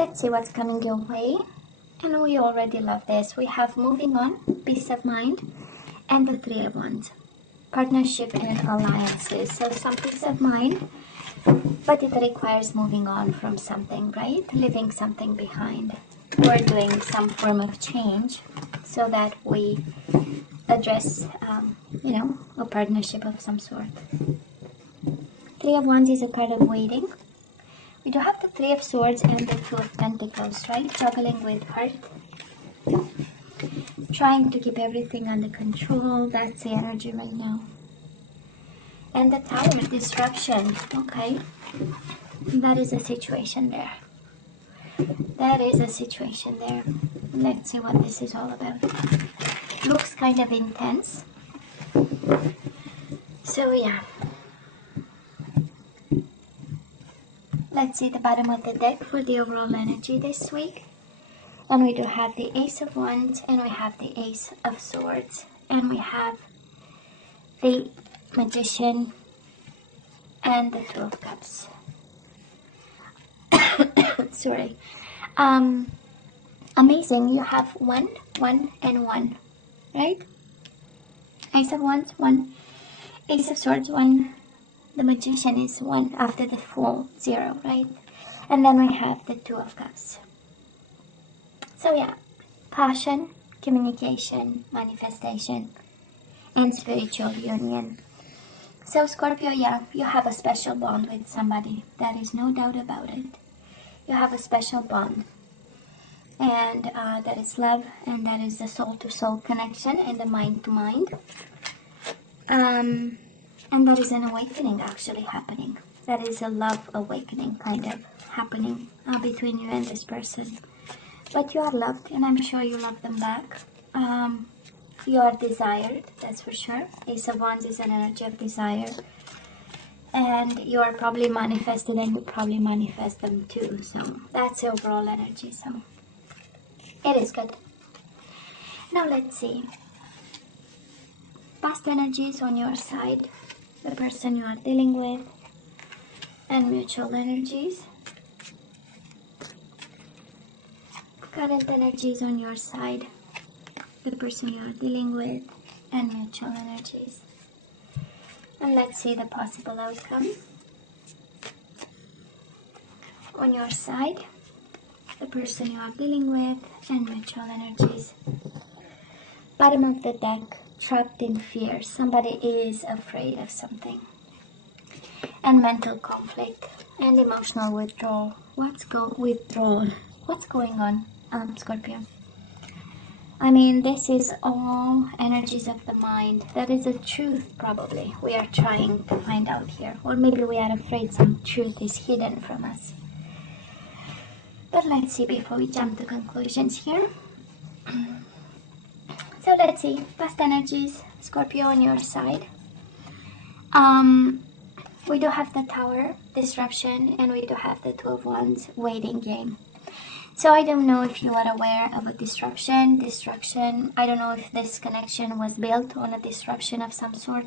let's see what's coming your way. And we already love this. We have moving on, peace of mind, and the Three of Wands. Partnership and alliances. So some peace of mind, but it requires moving on from something, right? Leaving something behind. Or doing some form of change so that we address, you know, a partnership of some sort. Three of Wands is a card of waiting. We do have the Three of Swords and the Two of Pentacles, right? Juggling with heart. Trying to keep everything under control. That's the energy right now. And the Tower, disruption. Okay. That is a situation there. That is a situation there. Let's see what this is all about. Looks kind of intense. So yeah. Let's see the bottom of the deck for the overall energy this week. And we do have the Ace of Wands, and we have the Ace of Swords, and we have the Magician and the Two of Cups. Sorry. Amazing. You have 1, 1, and 1, right? Ace of Wands, 1. Ace of Swords, 1. The Magician is 1 after the full 0, right? And then we have the Two of Cups. So yeah, passion, communication, manifestation, and spiritual union. So Scorpio, yeah, you have a special bond with somebody. There is no doubt about it. You have a special bond. And that is love, and that is the soul-to-soul connection and the mind-to-mind. And that is an awakening actually happening. That is a love awakening kind of happening between you and this person. But you are loved, and I'm sure you love them back. You are desired, that's for sure. Ace of Wands is an energy of desire. And you are probably manifested, and you probably manifest them too. So that's the overall energy. So it is good. Now let's see. Past energies on your side, the person you are dealing with, and mutual energies. Current energies on your side, the person you are dealing with, and mutual energies. And let's see the possible outcome. On your side, the person you are dealing with, and mutual energies. Bottom of the deck, trapped in fear. Somebody is afraid of something. And mental conflict and emotional withdrawal. What's going on, Scorpio? I mean, this is all energies of the mind. That is the truth, probably. We are trying to find out here. Or maybe we are afraid some truth is hidden from us. But let's see before we jump to conclusions here. So let's see. Past energies, Scorpio on your side. We do have the Tower, disruption, and we do have the Two of Wands, waiting game. So I don't know if you are aware of a disruption, destruction. I don't know if this connection was built on a disruption of some sort.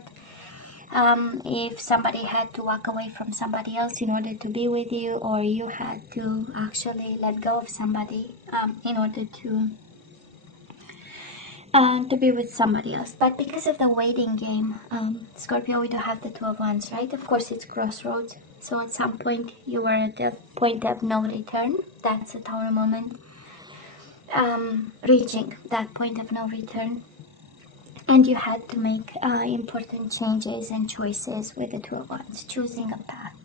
If somebody had to walk away from somebody else in order to be with you, or you had to actually let go of somebody in order to be with somebody else. But because of the waiting game, Scorpio, we do have the Two of Wands, right? Of course, it's crossroads. So at some point, you were at the point of no return. That's a Tower moment. Reaching that point of no return. And you had to make important changes and choices with the Two of Wands, choosing a path.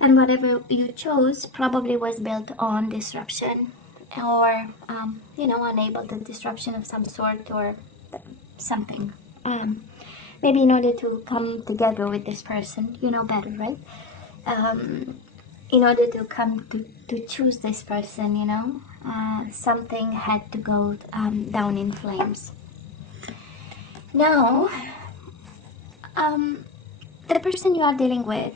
And whatever you chose probably was built on disruption, or you know, unable to disruption of some sort, or something. Maybe in order to come together with this person, you know better, right? In order to come to choose this person, you know, something had to go down in flames. Now, the person you are dealing with,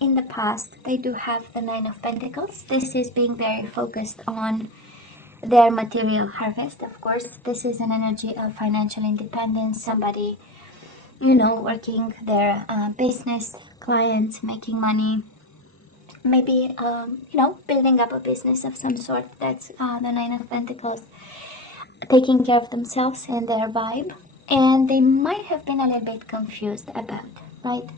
in the past, they do have the Nine of Pentacles. This is being very focused on their material harvest. Of course, this is an energy of financial independence. Somebody, you know, working their business, clients, making money, maybe you know, building up a business of some sort. That's the Nine of Pentacles, taking care of themselves and their vibe. And they might have been a little bit confused about, right?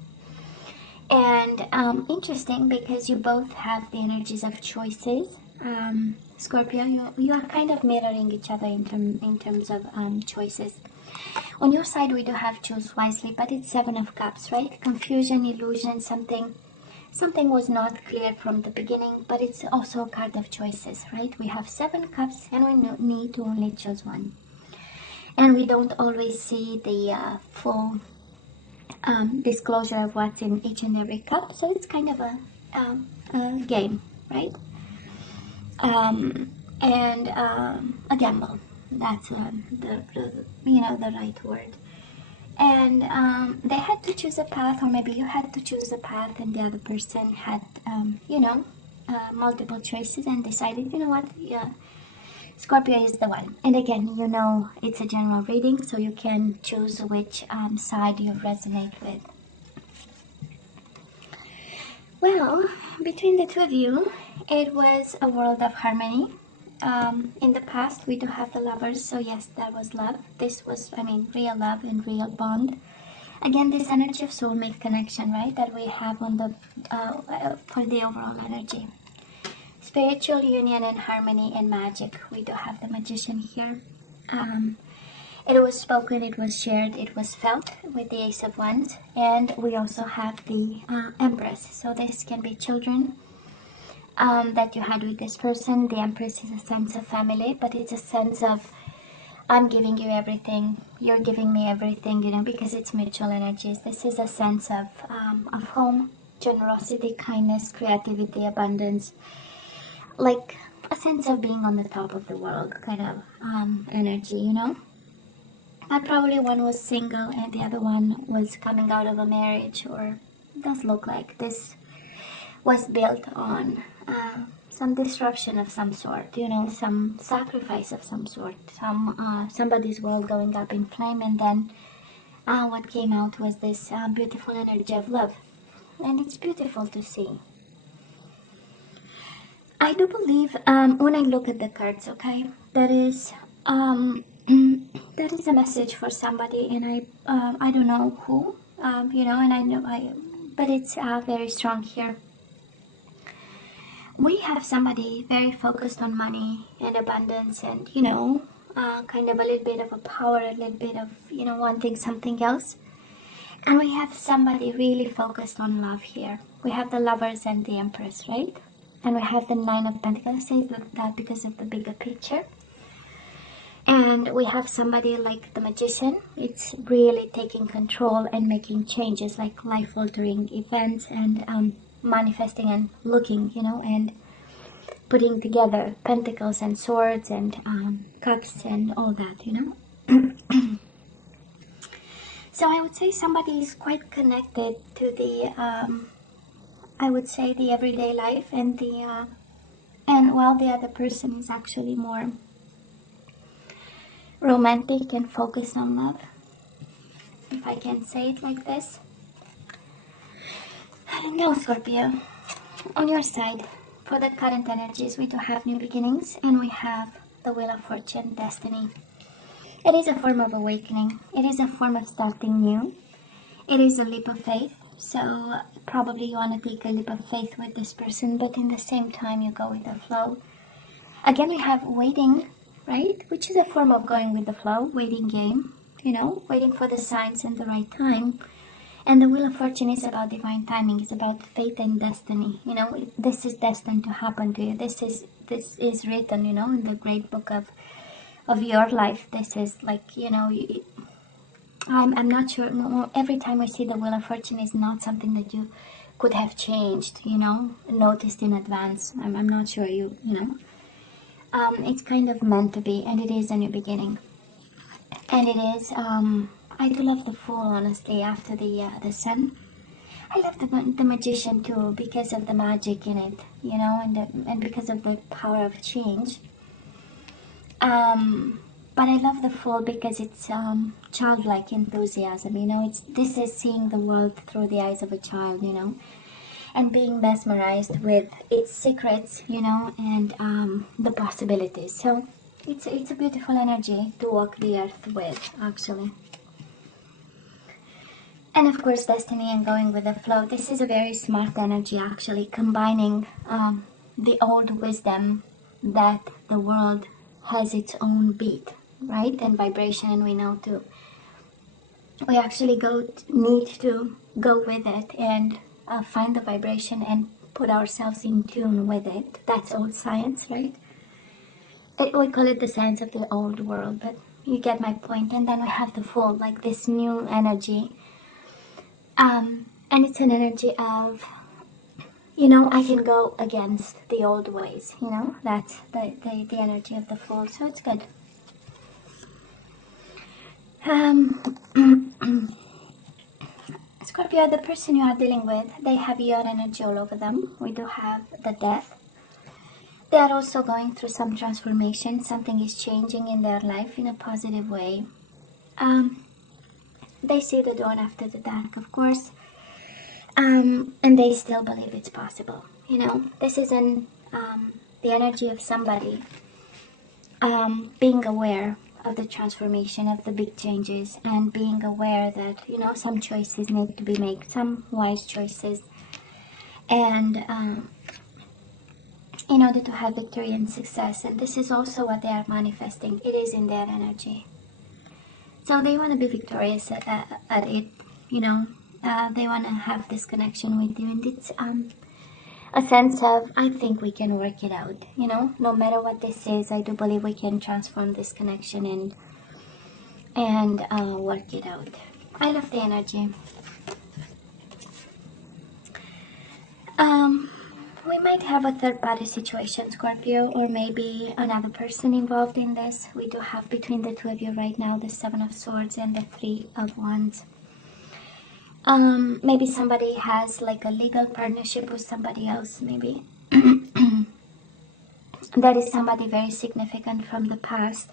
And interesting, because you both have the energies of choices. Scorpio, you are kind of mirroring each other in terms of choices. On your side, we do have choose wisely, but it's Seven of Cups, right? Confusion, illusion, something was not clear from the beginning, but it's also a card of choices, right? We have 7 cups, and we need to only choose one. And we don't always see the full disclosure of what's in each and every cup, so it's kind of a game, right? And a gamble. That's the you know, the right word. And they had to choose a path, or maybe you had to choose a path, and the other person had you know, multiple choices and decided, you know what, yeah, Scorpio is the one. And again, you know, it's a general reading, so you can choose which side you resonate with. Well, between the two of you, it was a world of harmony. In the past, we do have the Lovers, so yes, that was love. This was, I mean, real love and real bond. Again, this energy of soulmate connection, right, that we have on the for the overall energy. Spiritual union and harmony and magic. We do have the Magician here. It was spoken, it was shared, it was felt with the Ace of Wands. And we also have the Empress. So this can be children that you had with this person. The Empress is a sense of family, but it's a sense of I'm giving you everything, you're giving me everything, you know, because it's mutual energies. This is a sense of home, generosity, kindness, creativity, abundance, like a sense of being on the top of the world kind of energy, you know. And probably one was single and the other one was coming out of a marriage, or does look like this was built on some disruption of some sort, you know, some sacrifice of some sort, somebody's world going up in flame, and then what came out was this beautiful energy of love. And it's beautiful to see. I do believe when I look at the cards, okay, that is that is a message for somebody, and I don't know who, you know, and but it's very strong here. We have somebody very focused on money and abundance, and you know, kind of a little bit of a power, a little bit of, you know, wanting something else. And we have somebody really focused on love here. We have the Lovers and the Empress, right? And we have the Nine of Pentacles. I say that because of the bigger picture. And we have somebody like the Magician. It's really taking control and making changes, like life-altering events, and manifesting and looking, you know, and putting together pentacles and swords and cups and all that, you know. So I would say somebody is quite connected to the I would say the everyday life, and the while the other person is actually more romantic and focused on love, if I can say it like this. No, Scorpio, on your side, for the current energies, we do have new beginnings, and we have the Wheel of Fortune, destiny. It is a form of awakening. It is a form of starting new. It is a leap of faith. So probably you want to take a leap of faith with this person, but in the same time you go with the flow. Again, we have waiting, right? Which is a form of going with the flow, waiting game, you know, waiting for the signs and the right time. And the Wheel of Fortune is about divine timing. It's about fate and destiny. You know, this is destined to happen to you. This is written, you know, in the great book of your life. This is like, you know, I'm not sure. No, every time I see the Wheel of Fortune is not something that you could have changed, you know, noticed in advance. I'm not sure you know. It's kind of meant to be, and it is a new beginning. And it is, I do love the Fool, honestly, after the Sun. I love the Magician too, because of the magic in it, you know, and because of the power of change. But I love the Fool because it's childlike enthusiasm, you know. This is seeing the world through the eyes of a child, you know. and being mesmerized with its secrets, you know, and the possibilities. So it's a beautiful energy to walk the earth with, actually. And of course, destiny and going with the flow. This is a very smart energy, actually, combining the old wisdom that the world has its own beat, right, and vibration, and we know too. We actually need to go with it and find the vibration and put ourselves in tune with it. That's old science, right? We call it the science of the old world, but you get my point. And then we have the full, like this new energy. And it's an energy of, you know, I can go against the old ways, you know, that's the energy of the full, so it's good. Scorpio, the person you are dealing with, they have your energy all over them. We do have the death. They are also going through some transformation. Something is changing in their life in a positive way. They see the dawn after the dark, of course. And they still believe it's possible. You know, this is the energy of somebody being aware of the transformation, of the big changes, and being aware that, you know, some choices need to be made, some wise choices, and in order to have victory and success. And this is also what they are manifesting. It is in their energy. So they want to be victorious at it, you know. They want to have this connection with you, and it's a sense of, I think we can work it out, you know. No matter what this is, I do believe we can transform this connection and work it out. I love the energy. We might have a third-party situation, Scorpio, or maybe another person involved in this. We do have between the two of you right now the Seven of Swords and the Three of Wands. Maybe somebody has like a legal partnership with somebody else, maybe. That is somebody very significant from the past.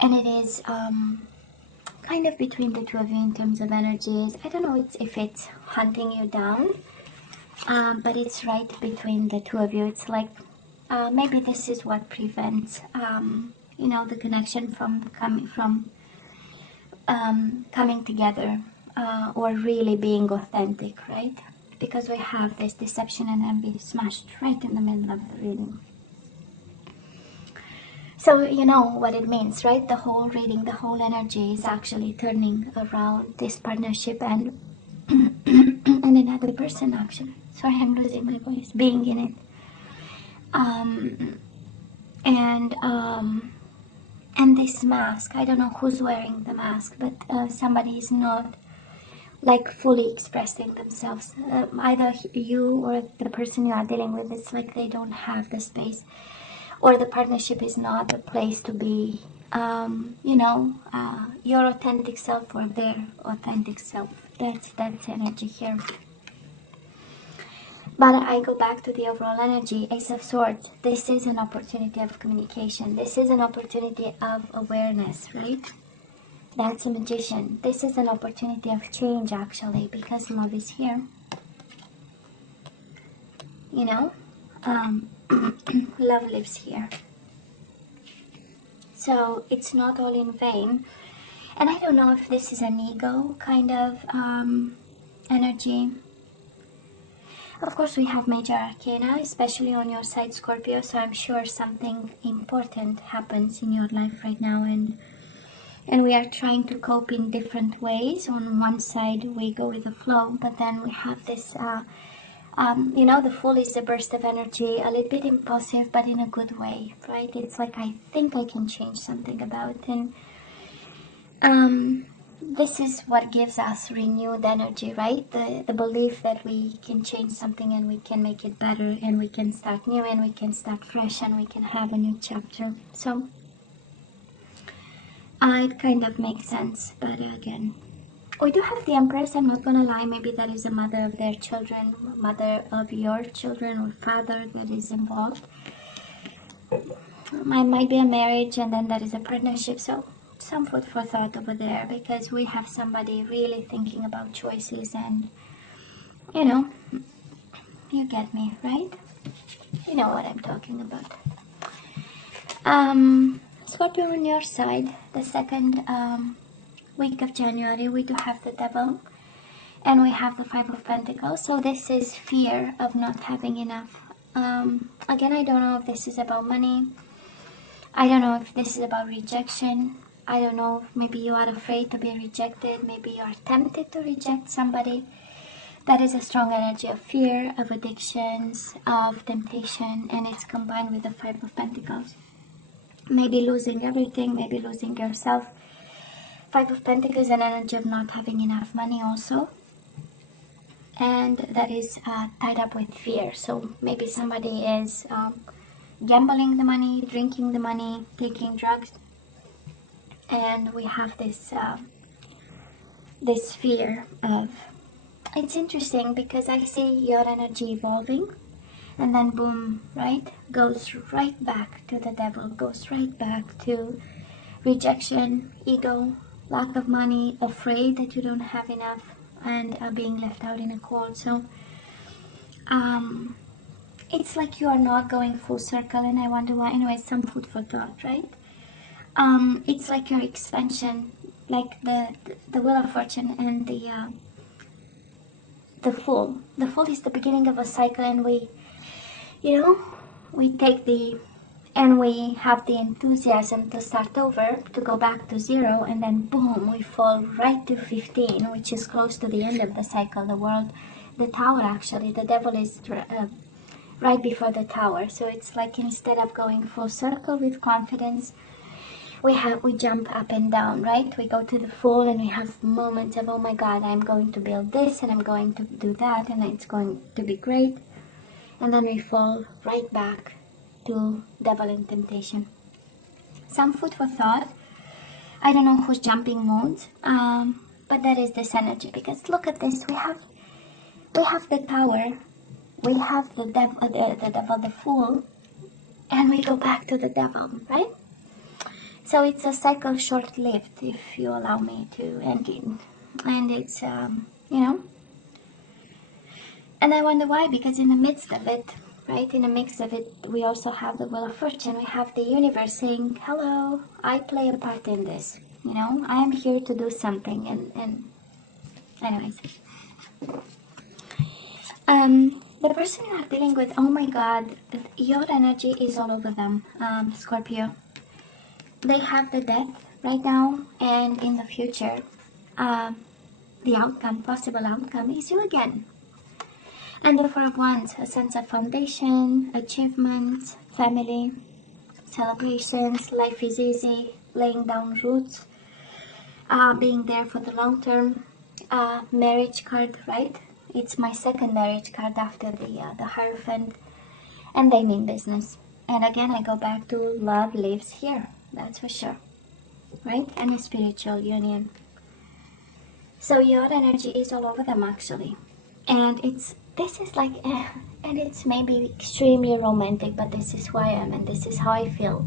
And it is kind of between the two of you in terms of energies. I don't know if it's hunting you down, but it's right between the two of you. It's like maybe this is what prevents, you know, the connection from coming together. Or really being authentic, right? Because we have this deception and envy smashed right in the middle of the reading. So you know what it means, right? The whole reading, the whole energy is actually turning around this partnership and and another person, actually. Sorry, I'm losing my voice. Being in it. And this mask, I don't know who's wearing the mask, but somebody is not like fully expressing themselves. Either you or the person you are dealing with, it's like they don't have the space, or the partnership is not a place to be, you know, your authentic self or their authentic self. That's energy here. But I go back to the overall energy. Ace of Swords, this is an opportunity of communication. This is an opportunity of awareness, right? That's a Magician. This is an opportunity of change, actually, because love is here. You know, love lives here. So it's not all in vain. And I don't know if this is an ego kind of energy. Of course, we have major arcana, especially on your side, Scorpio. So I'm sure something important happens in your life right now, and we are trying to cope in different ways. On one side, we go with the flow, but then we have this, you know, the Fool is a burst of energy, a little bit impulsive, but in a good way, right? It's like, I think I can change something about it. And this is what gives us renewed energy, right? The belief that we can change something and we can make it better, and we can start new, and we can start fresh, and we can have a new chapter. So it kind of makes sense, but again, we do have the Empress. I'm not gonna lie, maybe that is a mother of their children, mother of your children, or father that is involved. It might be a marriage, and then there is a partnership, so some food for thought over there, because we have somebody really thinking about choices and, you know, You get me, right? You know what I'm talking about. Scorpio, on your side, the second week of January, we do have the Devil, and we have the Five of Pentacles. So this is fear of not having enough. Again, I don't know if this is about money. I don't know if this is about rejection. I don't know if maybe you are afraid to be rejected. Maybe you are tempted to reject somebody. That is a strong energy of fear, of addictions, of temptation, and it's combined with the Five of Pentacles. Maybe losing everything, maybe losing yourself. Five of Pentacles is an energy of not having enough money also. And that is tied up with fear. So maybe somebody is gambling the money, drinking the money, taking drugs. And we have this this fear of... It's interesting because I see your energy evolving, and then boom, right? Goes right back to the Devil, goes right back to rejection, ego, lack of money, afraid that you don't have enough, and being left out in a cold. So it's like you are not going full circle, and I wonder why. Anyway, some food for thought, right? It's like your expansion, like the Wheel of Fortune and the Fool. The Fool is the beginning of a cycle, and we, you know, we take and we have the enthusiasm to start over, to go back to 0, and then boom, we fall right to 15, which is close to the end of the cycle. The world, the Tower, actually, the Devil is right before the Tower. So it's like, instead of going full circle with confidence, we jump up and down, right? We go to the Fool, and we have moments of, oh my God, I'm going to build this, and I'm going to do that, and it's going to be great. And then we fall right back to Devil and temptation. Some food for thought. I don't know who's jumping modes, but that is this energy. Because look at this, we have the Tower, we have the Devil, the Fool, and we go back to the Devil, right? So it's a cycle, short-lived, if you allow me to end it. And it's, you know, and I wonder why, because in the midst of it, right, in the mix of it, we also have the Wheel of Fortune. We have the universe saying, hello, I play a part in this. You know, I am here to do something. And anyways. The person you are dealing with, oh my God, your energy is all over them, Scorpio. They have the Death right now, and in the future, the outcome, possible outcome, is you again. And the Four of Wands, a sense of foundation, achievements, family, celebrations, life is easy, laying down roots, being there for the long term. Marriage card, right? It's my second marriage card after the Hierophant, and they mean business. And again, I go back to love lives here, that's for sure, right? And a spiritual union. So your energy is all over them, actually. And this is like, and it's maybe extremely romantic, but this is who I am, and this is how I feel.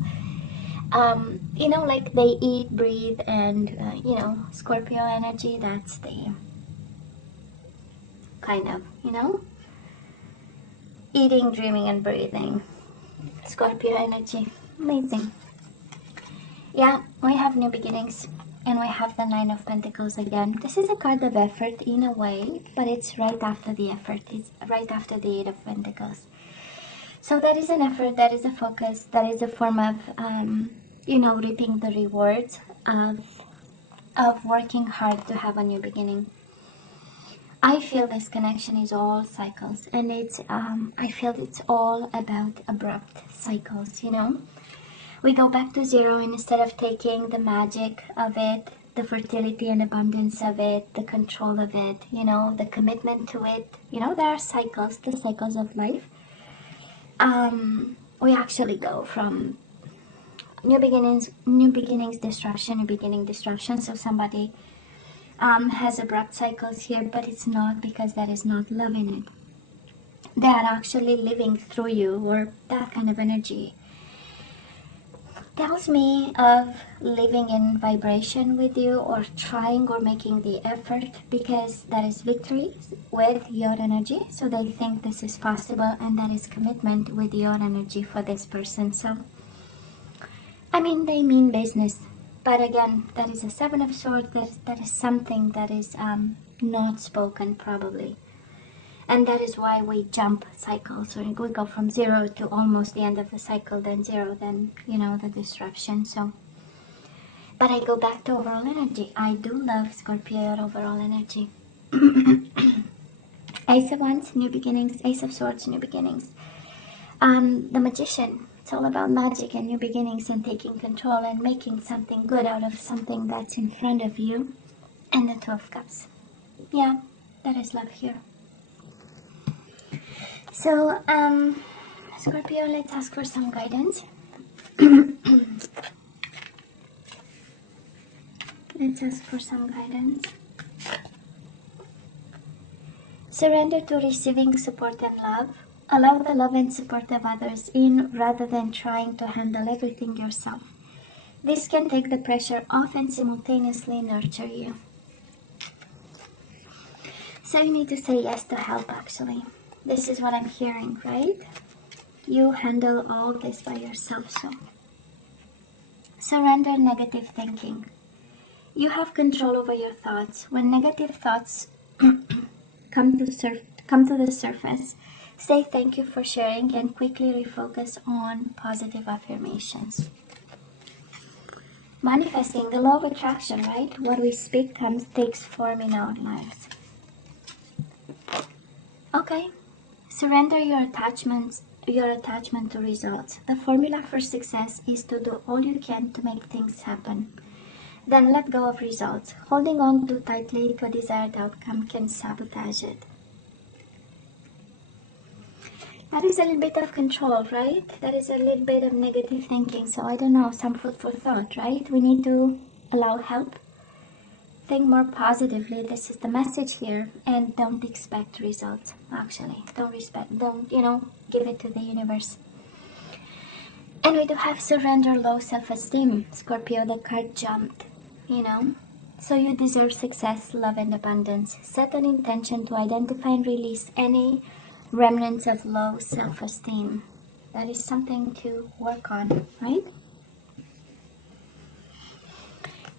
You know, like they eat, breathe, and, you know, Scorpio energy, that's the kind of, you know, eating, dreaming, and breathing. Scorpio energy, amazing. Yeah, we have new beginnings, and we have the Nine of Pentacles again. This is a card of effort in a way, but it's right after the effort. It's right after the Eight of Pentacles. So that is an effort, that is a focus, that is a form of, you know, reaping the rewards of working hard to have a new beginning. I feel this connection is all cycles, and it's, I feel it's all about abrupt cycles, you know. We go back to 0, and instead of taking the magic of it, the fertility and abundance of it, the control of it, you know, the commitment to it, you know, there are cycles, the cycles of life. We actually go from new beginnings, destruction, new beginning, destruction. So somebody has abrupt cycles here, but it's not because there is not love in it. They are actually living through you, or that kind of energy. tells me of living in vibration with you, or trying or making the effort, because that is victory with your energy. So they think this is possible, and that is commitment with your energy for this person. So I mean, they mean business, but again, that is a Seven of Swords. That is something that is not spoken probably. And that is why we jump cycles. So we go from 0 to almost the end of the cycle, then 0, then, you know, the disruption. So, but I go back to overall energy. I do love Scorpio, your overall energy. Ace of Wands, new beginnings. Ace of Swords, new beginnings. The Magician. It's all about magic and new beginnings and taking control and making something good out of something that's in front of you. And the Two of Cups. Yeah, that is love here. So, Scorpio, let's ask for some guidance. Let's ask for some guidance. Surrender to receiving support and love. Allow the love and support of others in, rather than trying to handle everything yourself. This can take the pressure off and simultaneously nurture you. So you need to say yes to help, actually. This is what I'm hearing, right? You handle all this by yourself, so. Surrender negative thinking. You have control over your thoughts. When negative thoughts come to the surface, say thank you for sharing and quickly refocus on positive affirmations. Manifesting, the law of attraction, right? What we speak takes form in our lives. Okay. Surrender your attachment to results. The formula for success is to do all you can to make things happen. Then let go of results. Holding on too tightly to a desired outcome can sabotage it. That is a little bit of control, right? That is a little bit of negative thinking. So I don't know, some food for thought, right? We need to allow help. Think more positively. This is the message here. And don't expect results, actually. Don't, give it to the universe. And we do have surrender, low self-esteem. Scorpio, the card jumped, So you deserve success, love, and abundance. Set an intention to identify and release any remnants of low self-esteem. That is something to work on, right?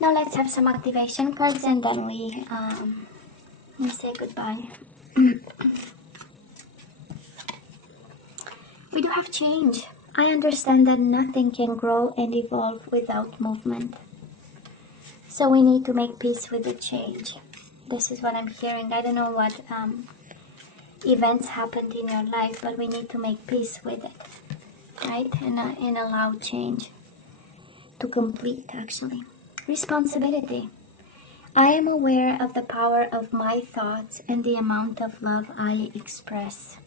Now let's have some activation cards, and then we say goodbye. We do have change. I understand that nothing can grow and evolve without movement. So we need to make peace with the change. This is what I'm hearing. I don't know what events happened in your life, but we need to make peace with it, right? And allow change to complete, actually. Responsibility. I am aware of the power of my thoughts and the amount of love I express.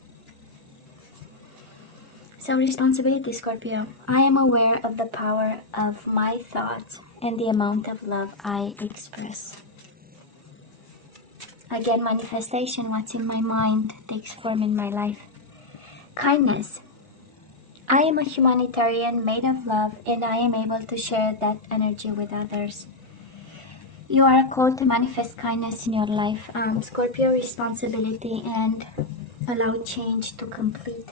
So responsibility, Scorpio. I am aware of the power of my thoughts and the amount of love I express. Again, manifestation. What's in my mind takes form in my life. Kindness. I am a humanitarian made of love, and I am able to share that energy with others. You are called to manifest kindness in your life. Scorpio, responsibility, and allow change to complete.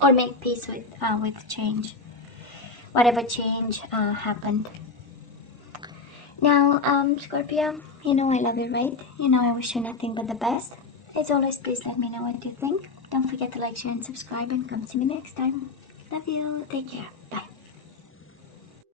Or make peace with change. Whatever change happened. Now, Scorpio, I love you, right? I wish you nothing but the best. As always, please let me know what you think. Don't forget to like, share, and subscribe, and come see me next time. Love you. Take care.